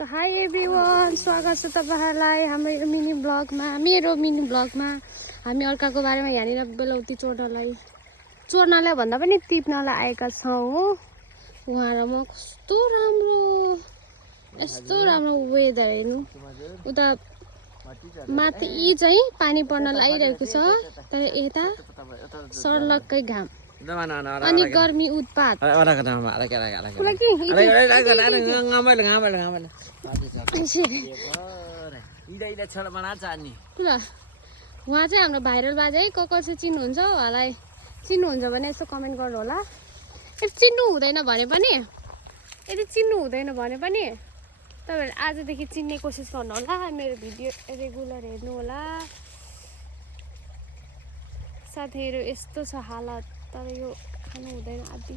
So high everyone, स्वागत छ तपाईहरुलाई हाम्रो मिनी ब्लगमा, मेरो मिनी ब्लगमा। हामी अर्काको बारेमा यहाँनिर बेलौती चोर्नलाई भन्दा पनि टिप्नलाई आएका छौँ हो। उहाँ र म कस्तो राम्रो वेदर हेर्नु। उता माथि चाहिँ पानी पर्न लागिरहेको छ, तर यता सर्लक्कै घाम अनि गर्मी उत्पात। उहाँ चाहिँ हाम्रो भाइरल बाजे है, चाहिँ चिन्नुहुन्छ उहाँलाई चिन्नुहुन्छ भने यसो कमेन्ट गर्नु होला। यदि चिन्नु हुँदैन भने पनि तपाईहरु आजदेखि चिन्ने कोसिस गर्नु होला। मेरो भिडियो रेगुलर हेर्नु होला। साथीहरु यस्तो छ हालत, तर यो खानु हुँदैन आदि।